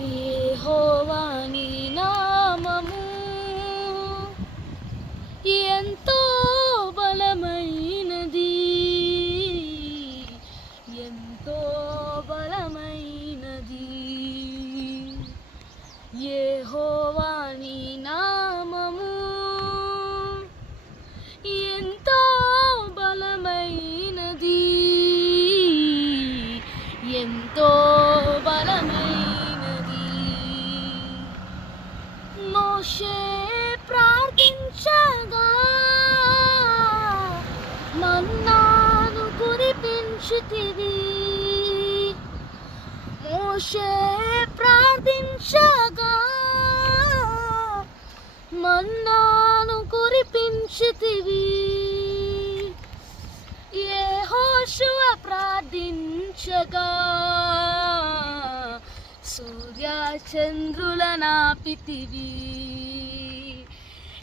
యెహోవా నీ నామము ఎంతో బలమైనది, ఎంతో బలమైనది. యెహోవా నీ నామము ఎంతో బలమైనది, ఎంతో బలమైనది. మోషే ప్రార్థించగా మన్నాను కురిపించితివి. మోషే ప్రార్థించగా మన్నాను కురిపించితివి. యెహోషువ ప్రార్థించగా సూర్య చంద్రులనాపితివి.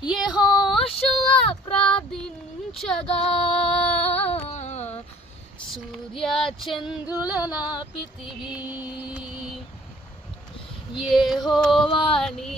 యెహోషువ ప్రార్థించగా సూర్య చంద్రులనాపితివి. యెహోవా నీ